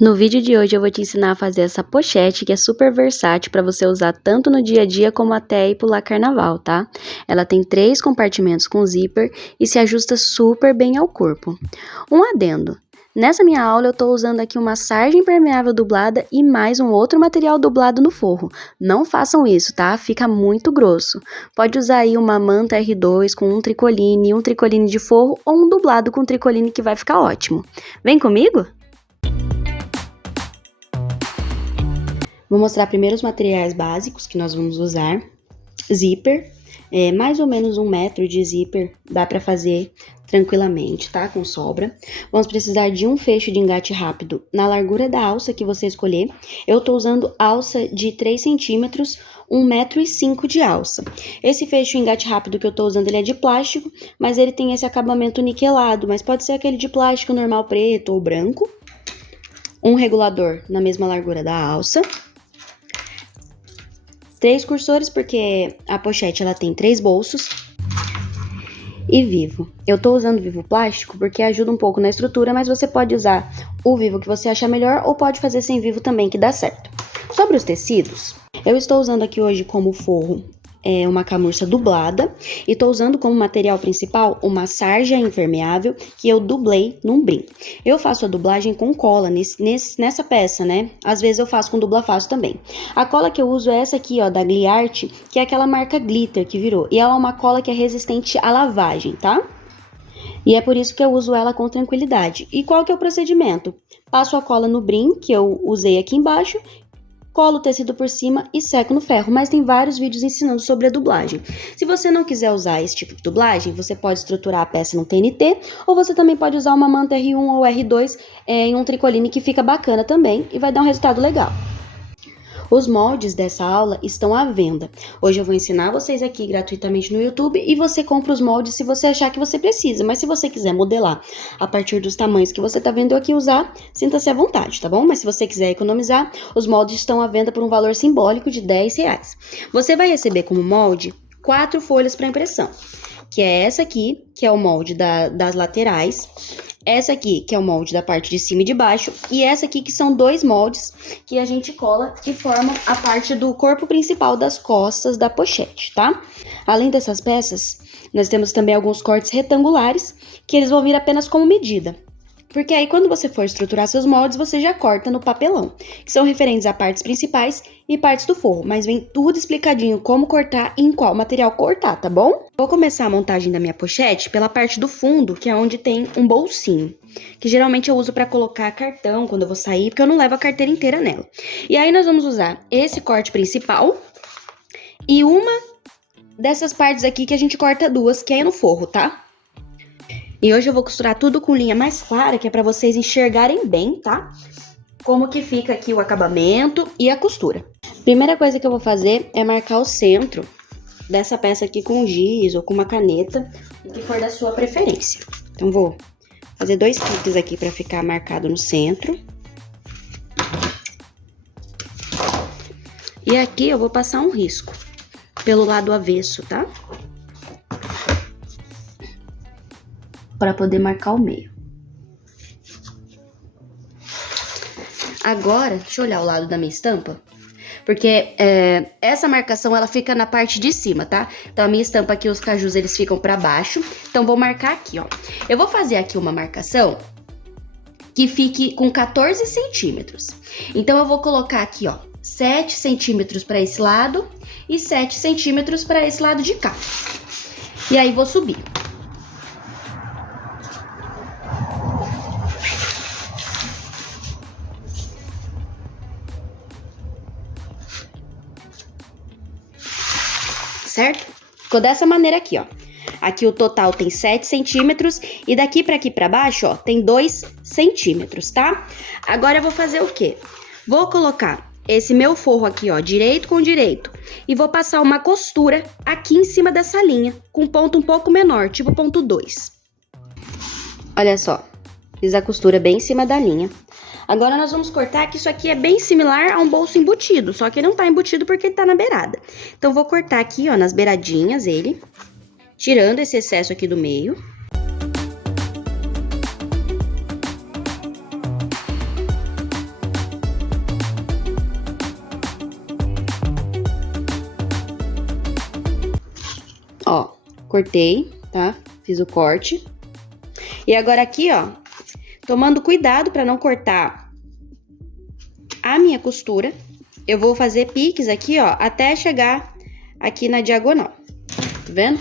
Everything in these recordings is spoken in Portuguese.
No vídeo de hoje eu vou te ensinar a fazer essa pochete que é super versátil para você usar tanto no dia a dia como até ir pular carnaval, tá? Ela tem 3 compartimentos com zíper e se ajusta super bem ao corpo. Um adendo. Nessa minha aula eu tô usando aqui uma sarja impermeável dublada e mais um outro material dublado no forro. Não façam isso, tá? Fica muito grosso. Pode usar aí uma manta R2 com um tricoline de forro ou um dublado com tricoline que vai ficar ótimo. Vem comigo? Vou mostrar primeiro os materiais básicos que nós vamos usar. Zíper, mais ou menos 1 metro de zíper, dá pra fazer tranquilamente, tá? Com sobra. Vamos precisar de um fecho de engate rápido na largura da alça que você escolher. Eu tô usando alça de 3 centímetros, 1,5 m de alça. Esse fecho de engate rápido que eu tô usando, ele é de plástico, mas ele tem esse acabamento niquelado, mas pode ser aquele de plástico normal preto ou branco. Um regulador na mesma largura da alça. 3 cursores, porque a pochete ela tem 3 bolsos. E vivo. Eu tô usando vivo plástico porque ajuda um pouco na estrutura, mas você pode usar o vivo que você achar melhor ou pode fazer sem vivo também, que dá certo. Sobre os tecidos, eu estou usando aqui hoje como forro uma camurça dublada e tô usando como material principal uma sarja impermeável que eu dublei num brim. Eu faço a dublagem com cola nessa peça, né? Às vezes eu faço com dupla face também. A cola que eu uso é essa aqui, ó, da Gliart, que é aquela marca Glitter que virou. E ela é uma cola que é resistente à lavagem, tá? E é por isso que eu uso ela com tranquilidade. E qual que é o procedimento? Passo a cola no brim que eu usei aqui embaixo, colo o tecido por cima e seco no ferro, mas tem vários vídeos ensinando sobre a dublagem. Se você não quiser usar esse tipo de dublagem, você pode estruturar a peça no TNT, ou você também pode usar uma manta R1 ou R2 em um tricoline que fica bacana também e vai dar um resultado legal. Os moldes dessa aula estão à venda. Hoje eu vou ensinar vocês aqui gratuitamente no YouTube e você compra os moldes se você achar que você precisa. Mas se você quiser modelar a partir dos tamanhos que você tá vendo aqui usar, sinta-se à vontade, tá bom? Mas se você quiser economizar, os moldes estão à venda por um valor simbólico de R$10. Você vai receber como molde 4 folhas para impressão, que é essa aqui, que é o molde das laterais. Essa aqui, que é o molde da parte de cima e de baixo, e essa aqui que são 2 moldes que a gente cola que formam a parte do corpo principal das costas da pochete, tá? Além dessas peças, nós temos também alguns cortes retangulares, que eles vão vir apenas como medida. Porque aí, quando você for estruturar seus moldes, você já corta no papelão, que são referentes a partes principais e partes do forro, mas vem tudo explicadinho como cortar e em qual material cortar, tá bom? Vou começar a montagem da minha pochete pela parte do fundo, que é onde tem um bolsinho, que geralmente eu uso para colocar cartão quando eu vou sair, porque eu não levo a carteira inteira nela. E aí nós vamos usar esse corte principal e uma dessas partes aqui que a gente corta 2, que é no forro, tá? E hoje eu vou costurar tudo com linha mais clara, que é pra vocês enxergarem bem, tá? Como que fica aqui o acabamento e a costura. Primeira coisa que eu vou fazer é marcar o centro dessa peça aqui com giz ou com uma caneta, o que for da sua preferência. Então, vou fazer 2 cliques aqui pra ficar marcado no centro. E aqui eu vou passar um risco pelo lado avesso, tá? Para poder marcar o meio. Agora, deixa eu olhar o lado da minha estampa, porque essa marcação ela fica na parte de cima, tá? Então a minha estampa aqui, os cajus, eles ficam para baixo, então vou marcar aqui, ó. Eu vou fazer aqui uma marcação que fique com 14 centímetros. Então eu vou colocar aqui, ó, 7 centímetros para esse lado e 7 centímetros para esse lado de cá. E aí vou subir. Certo? Ficou dessa maneira aqui, ó. Aqui o total tem 7 centímetros e daqui pra aqui pra baixo, ó, tem 2 centímetros, tá? Agora eu vou fazer o quê? Vou colocar esse meu forro aqui, ó, direito com direito, e vou passar uma costura aqui em cima dessa linha, com ponto um pouco menor, tipo ponto 2. Olha só, fiz a costura bem em cima da linha. Agora nós vamos cortar, que isso aqui é bem similar a um bolso embutido, só que ele não tá embutido porque ele tá na beirada. Então, vou cortar aqui, ó, nas beiradinhas ele, tirando esse excesso aqui do meio. cortei, tá? Fiz o corte. E agora aqui, ó, tomando cuidado para não cortar a minha costura, eu vou fazer piques aqui, ó, até chegar aqui na diagonal. Tá vendo?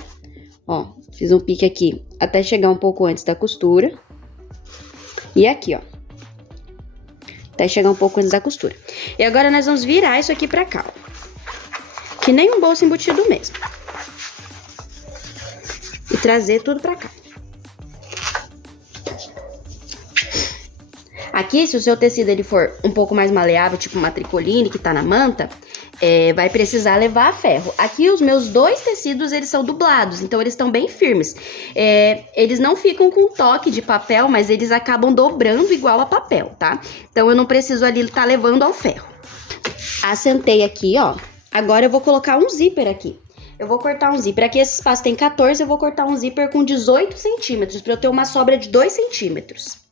Ó, fiz um pique aqui até chegar um pouco antes da costura. E aqui, ó, até chegar um pouco antes da costura. E agora nós vamos virar isso aqui pra cá, ó, que nem um bolso embutido mesmo. E trazer tudo pra cá. Aqui, se o seu tecido ele for um pouco mais maleável, tipo uma tricoline que tá na manta, vai precisar levar a ferro. Aqui, os meus dois tecidos, eles são dublados, então eles estão bem firmes. Eles não ficam com toque de papel, mas eles acabam dobrando igual a papel, tá? Então, eu não preciso ali estar levando ao ferro. Assentei aqui, ó. Agora, eu vou colocar um zíper aqui. Eu vou cortar um zíper. Aqui, esse espaço tem 14, eu vou cortar um zíper com 18 centímetros, pra eu ter uma sobra de 2 centímetros.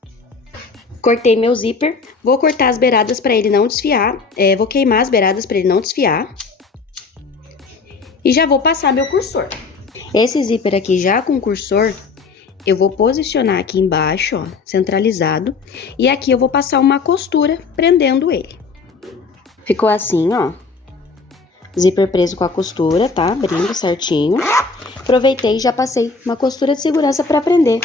Cortei meu zíper, vou cortar as beiradas para ele não desfiar, vou queimar as beiradas para ele não desfiar. E já vou passar meu cursor. Esse zíper aqui já com cursor, eu vou posicionar aqui embaixo, ó, centralizado. E aqui eu vou passar uma costura prendendo ele. Ficou assim, ó. Zíper preso com a costura, tá? Abrindo certinho. Aproveitei e já passei uma costura de segurança para prender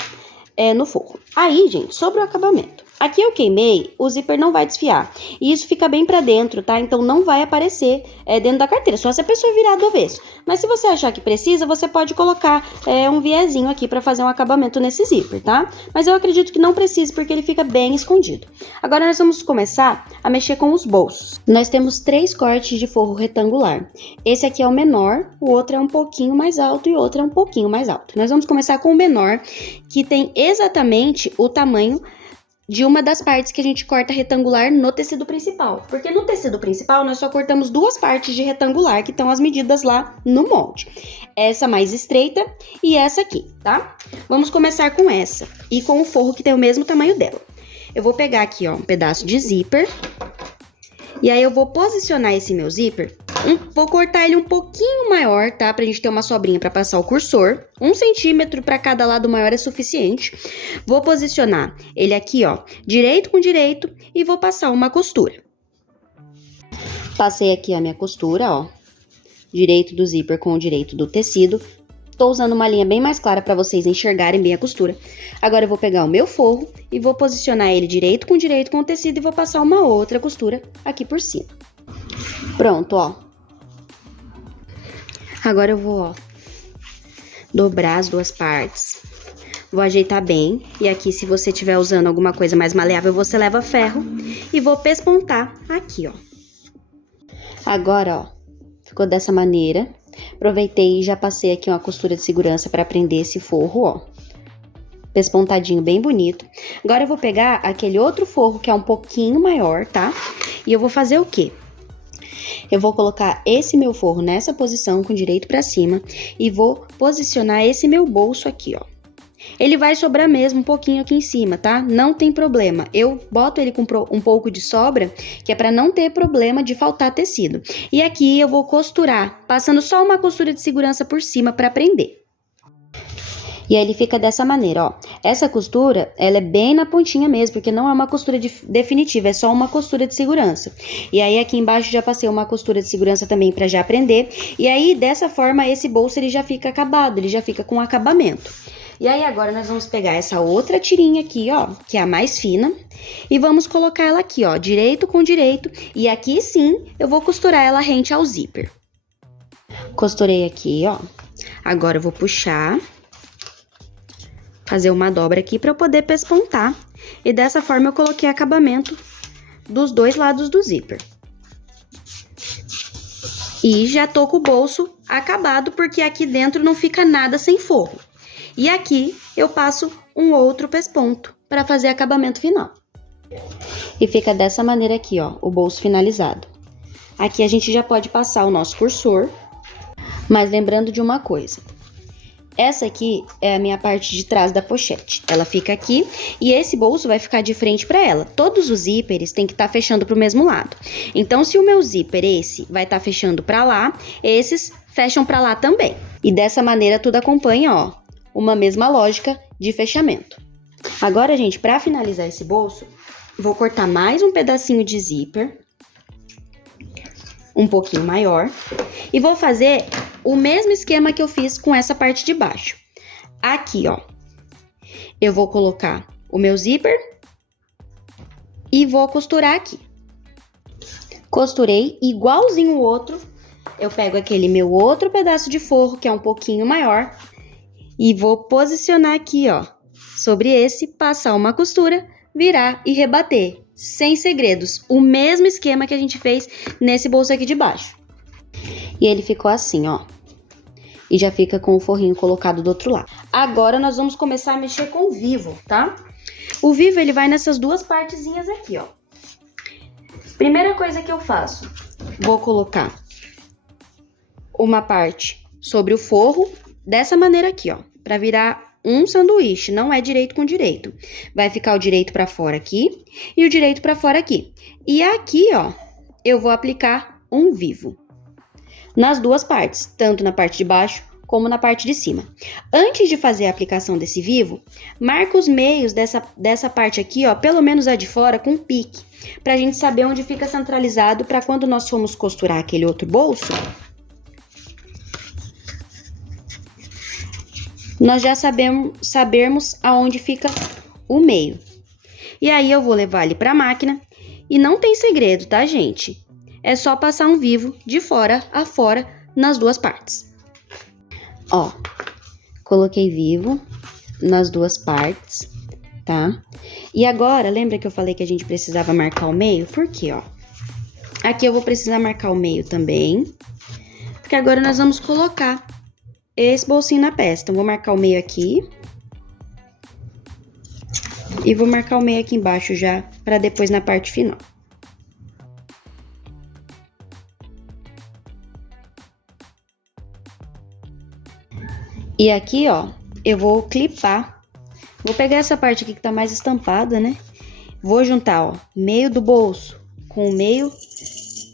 no forro. Aí, gente, sobre o acabamento. Aqui eu queimei, o zíper não vai desfiar. E isso fica bem pra dentro, tá? Então não vai aparecer dentro da carteira, só se a pessoa virar do avesso. Mas se você achar que precisa, você pode colocar um viezinho aqui pra fazer um acabamento nesse zíper, tá? Mas eu acredito que não precise, porque ele fica bem escondido. Agora nós vamos começar a mexer com os bolsos. Nós temos 3 cortes de forro retangular. Esse aqui é o menor, o outro é um pouquinho mais alto e o outro é um pouquinho mais alto. Nós vamos começar com o menor, que tem exatamente o tamanho de uma das partes que a gente corta retangular no tecido principal. Porque no tecido principal, nós só cortamos 2 partes de retangular, que estão as medidas lá no molde. Essa mais estreita e essa aqui, tá? Vamos começar com essa e com o forro que tem o mesmo tamanho dela. Eu vou pegar aqui, ó, um pedaço de zíper. E aí, eu vou posicionar esse meu zíper, vou cortar ele um pouquinho maior, tá? Pra gente ter uma sobrinha pra passar o cursor. 1 centímetro pra cada lado maior é suficiente. Vou posicionar ele aqui, ó, direito com direito e vou passar uma costura. Passei aqui a minha costura, ó, direito do zíper com o direito do tecido. Tô usando uma linha bem mais clara para vocês enxergarem bem a costura. Agora eu vou pegar o meu forro e vou posicionar ele direito com o tecido e vou passar uma outra costura aqui por cima. Pronto, ó. Agora eu vou, ó, dobrar as 2 partes. Vou ajeitar bem. E aqui, se você estiver usando alguma coisa mais maleável, você leva ferro. E vou pespontar aqui, ó. Agora, ó, ficou dessa maneira. Aproveitei e já passei aqui uma costura de segurança para prender esse forro, ó. Pespontadinho, bem bonito. Agora eu vou pegar aquele outro forro que é um pouquinho maior, tá? E eu vou fazer o quê? Eu vou colocar esse meu forro nessa posição com o direito para cima e vou posicionar esse meu bolso aqui, ó. Ele vai sobrar mesmo um pouquinho aqui em cima, tá? Não tem problema. Eu boto ele com um pouco de sobra, que é pra não ter problema de faltar tecido. E aqui eu vou costurar, passando só uma costura de segurança por cima pra prender. E aí ele fica dessa maneira, ó. Essa costura, ela é bem na pontinha mesmo, porque não é uma costura definitiva, é só uma costura de segurança. E aí aqui embaixo já passei uma costura de segurança também pra já prender. E aí dessa forma esse bolso ele já fica acabado, ele já fica com acabamento. E aí agora nós vamos pegar essa outra tirinha aqui, ó, que é a mais fina, e vamos colocar ela aqui, ó, direito com direito, e aqui sim eu vou costurar ela rente ao zíper. Costurei aqui, ó. Agora eu vou puxar, fazer uma dobra aqui pra eu poder pespontar, e dessa forma eu coloquei acabamento dos 2 lados do zíper. E já tô com o bolso acabado, porque aqui dentro não fica nada sem forro. E aqui eu passo um outro pesponto para fazer acabamento final. E fica dessa maneira aqui, ó, o bolso finalizado. Aqui a gente já pode passar o nosso cursor, mas lembrando de uma coisa. essa aqui é a minha parte de trás da pochete. Ela fica aqui e esse bolso vai ficar de frente para ela. Todos os zíperes tem que estar fechando pro mesmo lado. Então, se o meu zíper, esse, vai estar fechando para lá, esses fecham para lá também. E dessa maneira tudo acompanha, ó, uma mesma lógica de fechamento. Agora, gente, para finalizar esse bolso, vou cortar mais um pedacinho de zíper, um pouquinho maior, e vou fazer o mesmo esquema que eu fiz com essa parte de baixo. Aqui, ó, eu vou colocar o meu zíper e vou costurar aqui. Costurei igualzinho o outro, eu pego aquele meu outro pedaço de forro, que é um pouquinho maior, e vou posicionar aqui, ó, sobre esse, passar uma costura, virar e rebater. Sem segredos, o mesmo esquema que a gente fez nesse bolso aqui de baixo. E ele ficou assim, ó. E já fica com o forrinho colocado do outro lado. Agora nós vamos começar a mexer com o vivo, tá? O vivo, ele vai nessas duas partezinhas aqui, ó. Primeira coisa que eu faço, vou colocar uma parte sobre o forro, dessa maneira aqui, ó. Pra virar um sanduíche, não é direito com direito. Vai ficar o direito pra fora aqui e o direito pra fora aqui. E aqui, ó, eu vou aplicar um vivo. Nas duas partes, tanto na parte de baixo como na parte de cima. Antes de fazer a aplicação desse vivo, marca os meios dessa parte aqui, ó, pelo menos a de fora, com pique, pra gente saber onde fica centralizado pra quando nós formos costurar aquele outro bolso, nós já sabermos aonde fica o meio. E aí eu vou levar ele pra máquina e não tem segredo, tá, gente? É só passar um vivo de fora a fora nas duas partes. Ó, coloquei vivo nas duas partes, tá? E agora, lembra que eu falei que a gente precisava marcar o meio? Por quê, ó? Aqui eu vou precisar marcar o meio também, porque agora nós vamos colocar esse bolsinho na peça. Então, vou marcar o meio aqui. E vou marcar o meio aqui embaixo já, para depois na parte final. E aqui, ó, eu vou clipar. Vou pegar essa parte aqui que tá mais estampada, né? Vou juntar, ó, meio do bolso com o meio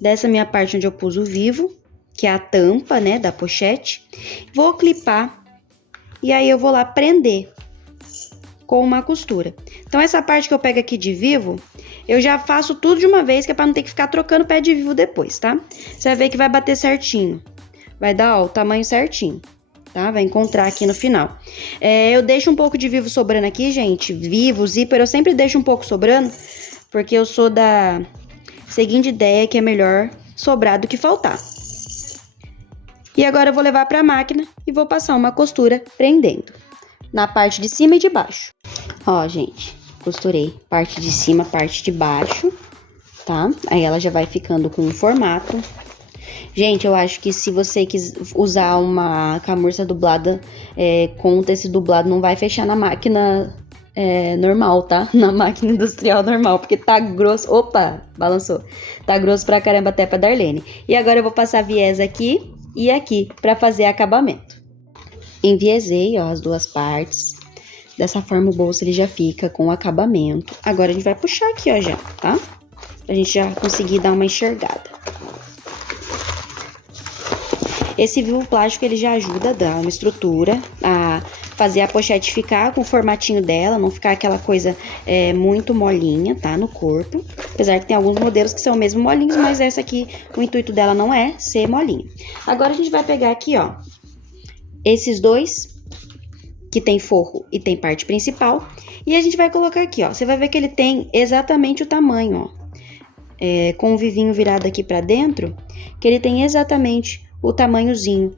dessa minha parte onde eu pus o vivo, que é a tampa, né, da pochete. Vou clipar e aí eu vou lá prender com uma costura. Então, essa parte que eu pego aqui de vivo, eu já faço tudo de uma vez, que é pra não ter que ficar trocando pé de vivo depois, tá? Você vai ver que vai bater certinho. Vai dar, ó, o tamanho certinho, tá? Vai encontrar aqui no final. Eu deixo um pouco de vivo sobrando aqui, gente. Vivo, zíper, eu sempre deixo um pouco sobrando, porque eu sou da seguinte ideia, que é melhor sobrar do que faltar. E agora eu vou levar pra máquina e vou passar uma costura prendendo na parte de cima e de baixo. Ó, gente, costurei parte de cima, parte de baixo, tá? Aí ela já vai ficando com um formato. Gente, eu acho que se você quiser usar uma camurça dublada com tecido dublado, não vai fechar na máquina normal, tá? Na máquina industrial normal, porque tá grosso. Opa, balançou. Tá grosso pra caramba até pra Darlene. E agora eu vou passar viés aqui e aqui pra fazer acabamento. Enviesei, ó, as duas partes. Dessa forma o bolso ele já fica com o acabamento. Agora a gente vai puxar aqui, ó, já, tá? Pra gente já conseguir dar uma enxergada. Esse vivo plástico ele já ajuda a dar uma estrutura, a fazer a pochete ficar com o formatinho dela, não ficar aquela coisa muito molinha, tá, no corpo. Apesar que tem alguns modelos que são mesmo molinhos, mas essa aqui, o intuito dela não é ser molinha. Agora a gente vai pegar aqui, ó, esses dois, que tem forro e tem parte principal, e a gente vai colocar aqui, ó. Você vai ver que ele tem exatamente o tamanho, ó. Com o vivinho virado aqui pra dentro, que ele tem exatamente o tamanhozinho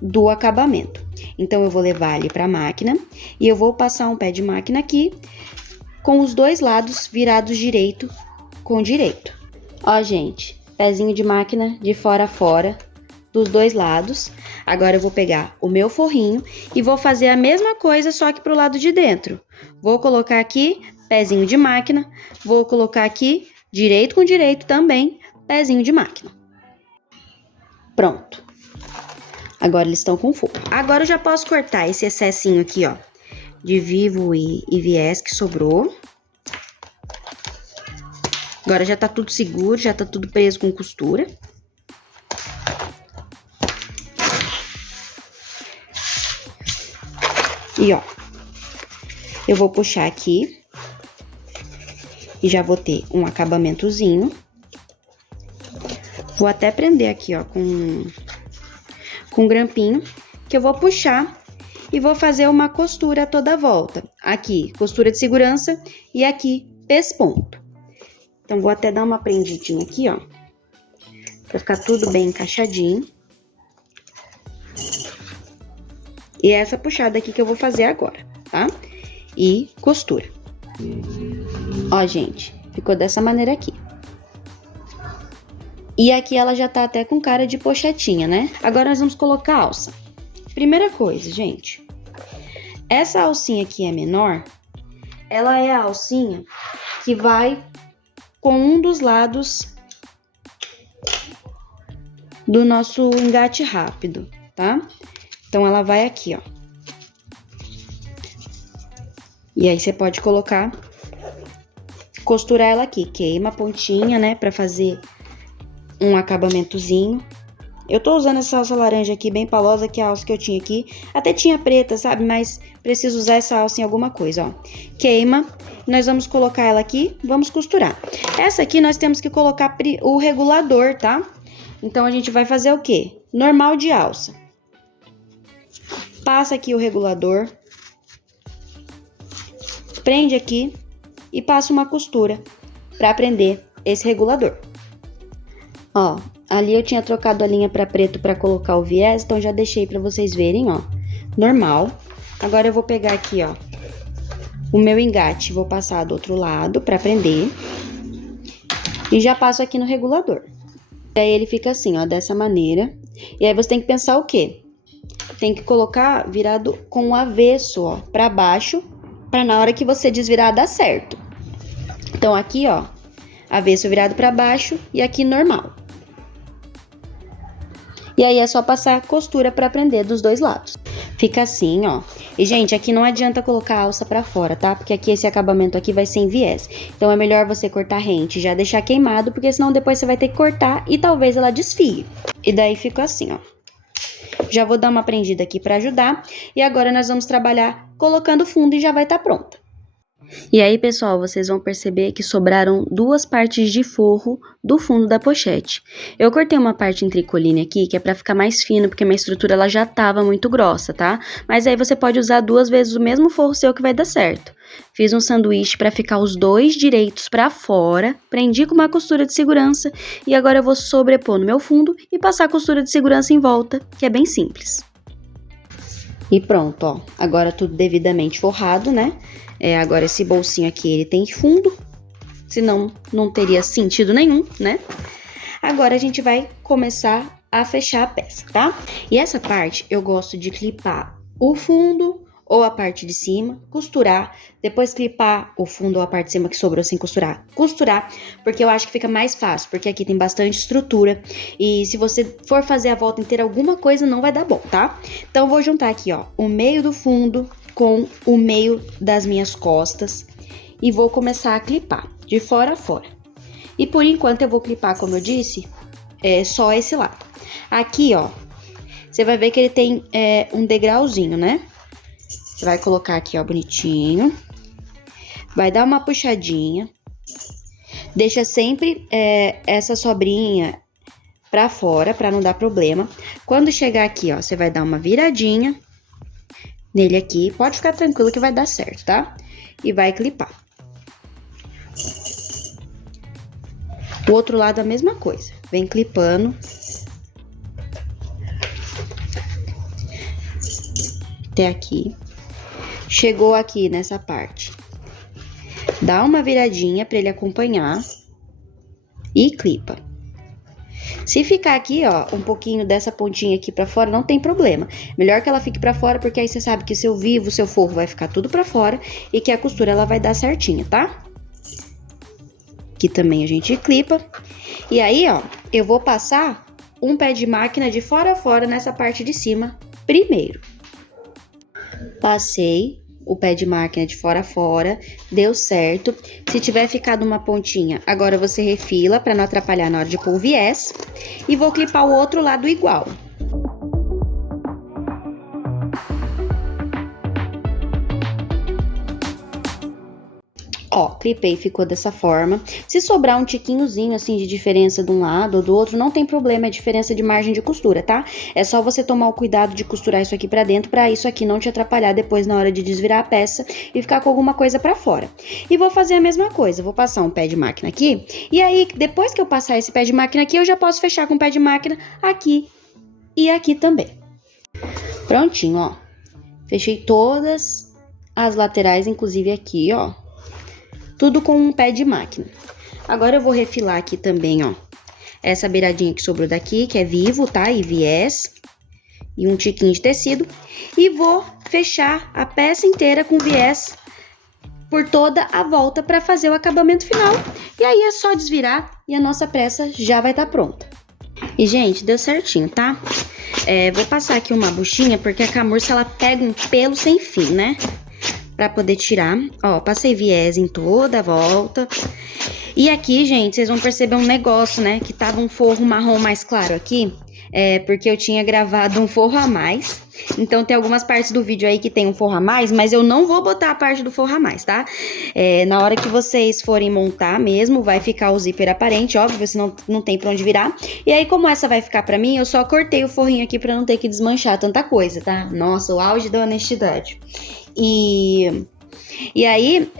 do acabamento. Então, eu vou levar ele pra máquina e eu vou passar um pé de máquina aqui com os dois lados virados direito com direito. Ó, gente, pezinho de máquina de fora a fora, dos dois lados. Agora eu vou pegar o meu forrinho e vou fazer a mesma coisa, só que pro lado de dentro. Vou colocar aqui, pezinho de máquina, vou colocar aqui, direito com direito também, pezinho de máquina. Pronto. Agora eles estão com fogo. Agora eu já posso cortar esse excessinho aqui, ó, de vivo e viés que sobrou. Agora já tá tudo seguro, já tá tudo preso com costura. E ó, eu vou puxar aqui e já vou ter um acabamentozinho. Vou até prender aqui, ó, com grampinho, que eu vou puxar e vou fazer uma costura toda a volta. Aqui, costura de segurança e aqui, pesponto. Então, vou até dar uma prendidinha aqui, ó, pra ficar tudo bem encaixadinho. E é essa puxada aqui que eu vou fazer agora, tá? E costura. Ó, gente, ficou dessa maneira aqui. E aqui ela já tá até com cara de pochetinha, né? Agora nós vamos colocar a alça. Primeira coisa, gente. Essa alcinha aqui é menor. Ela é a alcinha que vai com um dos lados do nosso engate rápido, tá? Então, ela vai aqui, ó. E aí, você pode colocar, costurar ela aqui. Queima a pontinha, né, pra fazer um acabamentozinho. Eu tô usando essa alça laranja aqui, bem palosa, que é a alça que eu tinha aqui. Até tinha preta, sabe? Mas preciso usar essa alça em alguma coisa, ó. Queima. Nós vamos colocar ela aqui, vamos costurar. Essa aqui, nós temos que colocar o regulador, tá? Então, a gente vai fazer o quê? Normal de alça. Passa aqui o regulador, prende aqui e passa uma costura para prender esse regulador. Ó, ali eu tinha trocado a linha para preto para colocar o viés, então já deixei para vocês verem, ó, normal. Agora eu vou pegar aqui, ó, o meu engate, vou passar do outro lado para prender e já passo aqui no regulador. E aí ele fica assim, ó, dessa maneira. E aí você tem que pensar o quê? Tem que colocar virado com o avesso, ó, pra baixo, pra na hora que você desvirar dar certo. Então, aqui, ó, avesso virado pra baixo e aqui normal. E aí, é só passar costura pra prender dos dois lados. Fica assim, ó. E, gente, aqui não adianta colocar a alça pra fora, tá? Porque aqui esse acabamento aqui vai ser em viés. Então, é melhor você cortar rente e já deixar queimado, porque senão depois você vai ter que cortar e talvez ela desfie. E daí, fica assim, ó. Já vou dar uma prendida aqui para ajudar. E agora nós vamos trabalhar colocando fundo e já vai estar pronta. E aí, pessoal, vocês vão perceber que sobraram duas partes de forro do fundo da pochete. Eu cortei uma parte em tricoline aqui, que é pra ficar mais fino, porque minha estrutura ela já tava muito grossa, tá? Mas aí você pode usar 2 vezes o mesmo forro seu que vai dar certo. Fiz um sanduíche pra ficar os dois direitos pra fora, prendi com uma costura de segurança e agora eu vou sobrepor no meu fundo e passar a costura de segurança em volta, que é bem simples. E pronto, ó. Agora tudo devidamente forrado, né? Agora esse bolsinho aqui, ele tem fundo, senão não teria sentido nenhum, né? Agora a gente vai começar a fechar a peça, tá? E essa parte eu gosto de clipar o fundo ou a parte de cima, costurar, depois clipar o fundo ou a parte de cima que sobrou sem costurar, porque eu acho que fica mais fácil, porque aqui tem bastante estrutura e se você for fazer a volta inteira, alguma coisa não vai dar bom, tá? Então eu vou juntar aqui, ó, o meio do fundo com o meio das minhas costas e vou começar a clipar de fora a fora. E por enquanto eu vou clipar, como eu disse, só esse lado. Aqui, ó, você vai ver que ele tem um degrauzinho, né? Você vai colocar aqui, ó, bonitinho. Vai dar uma puxadinha. Deixa sempre essa sobrinha pra fora, pra não dar problema. Quando chegar aqui, ó, você vai dar uma viradinha nele aqui. Pode ficar tranquilo que vai dar certo, tá? E vai clipar. O outro lado a mesma coisa. Vem clipando. Até aqui. Chegou aqui nessa parte. Dá uma viradinha pra ele acompanhar. E clipa. Se ficar aqui, ó, um pouquinho dessa pontinha aqui pra fora, não tem problema. Melhor que ela fique pra fora, porque aí você sabe que seu vivo, seu forro vai ficar tudo pra fora e que a costura, ela vai dar certinho, tá? Aqui também a gente clipa. E aí, ó, eu vou passar um pé de máquina de fora a fora nessa parte de cima primeiro. Passei o pé de máquina de fora a fora, deu certo. Se tiver ficado uma pontinha, agora você refila para não atrapalhar na hora de pôr o viés. E vou clipar o outro lado igual. Ó, clipei, ficou dessa forma. Se sobrar um tiquinhozinho assim de diferença de um lado ou do outro, não tem problema, é diferença de margem de costura, tá? É só você tomar o cuidado de costurar isso aqui pra dentro, pra isso aqui não te atrapalhar depois na hora de desvirar a peça e ficar com alguma coisa pra fora. E vou fazer a mesma coisa, vou passar um pé de máquina aqui, e aí depois que eu passar esse pé de máquina aqui, eu já posso fechar com o pé de máquina aqui e aqui também. Prontinho, ó. Fechei todas as laterais, inclusive aqui, ó. Tudo com um pé de máquina. Agora eu vou refilar aqui também, ó. Essa beiradinha que sobrou daqui, que é vivo, tá? E viés. E um tiquinho de tecido. E vou fechar a peça inteira com viés por toda a volta para fazer o acabamento final. E aí é só desvirar e a nossa peça já vai estar pronta. E, gente, deu certinho, tá? Vou passar aqui uma buchinha, porque a camurça, ela pega um pelo sem fim, né? Pra poder tirar. Ó, passei viés em toda a volta. E aqui, gente, vocês vão perceber um negócio, né? Que tava um forro marrom mais claro aqui. Porque eu tinha gravado um forro a mais. Então, tem algumas partes do vídeo aí que tem um forro a mais, mas eu não vou botar a parte do forro a mais, tá? Na hora que vocês forem montar mesmo, vai ficar o zíper aparente, óbvio, senão não tem pra onde virar. E aí, como essa vai ficar pra mim, eu só cortei o forrinho aqui pra não ter que desmanchar tanta coisa, tá? Nossa, o auge da honestidade. E aí,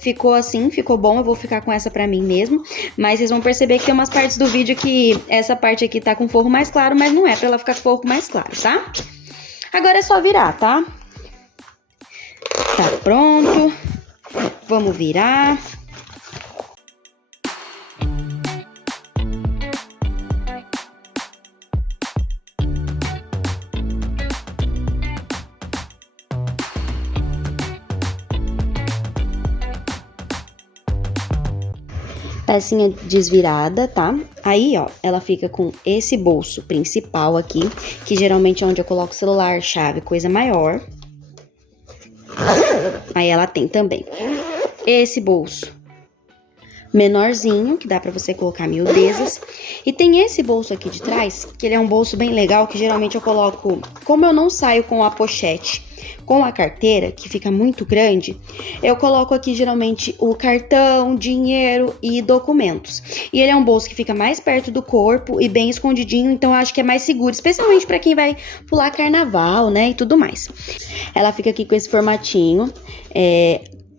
ficou assim, ficou bom, eu vou ficar com essa pra mim mesmo. Mas vocês vão perceber que tem umas partes do vídeo que essa parte aqui tá com forro mais claro, mas não é pra ela ficar com forro mais claro, tá? Agora é só virar, tá? Tá pronto. Vamos virar. Pecinha desvirada, tá? Aí, ó, ela fica com esse bolso principal aqui, que geralmente é onde eu coloco celular, chave, coisa maior. Aí ela tem também esse bolso menorzinho, que dá pra você colocar miudezas. E tem esse bolso aqui de trás, que ele é um bolso bem legal, que geralmente eu coloco... Como eu não saio com a pochete, com a carteira, que fica muito grande, eu coloco aqui geralmente o cartão, dinheiro e documentos. E ele é um bolso que fica mais perto do corpo e bem escondidinho, então eu acho que é mais seguro, especialmente pra quem vai pular carnaval, né, e tudo mais. Ela fica aqui com esse formatinho,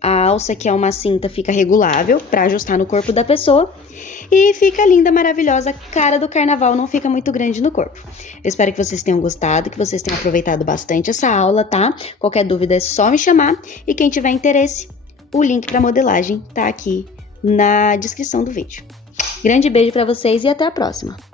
a alça, que é uma cinta, fica regulável pra ajustar no corpo da pessoa. E fica linda, maravilhosa, a cara do carnaval não fica muito grande no corpo. Eu espero que vocês tenham gostado, que vocês tenham aproveitado bastante essa aula, tá? Qualquer dúvida é só me chamar. E quem tiver interesse, o link pra modelagem tá aqui na descrição do vídeo. Grande beijo pra vocês e até a próxima!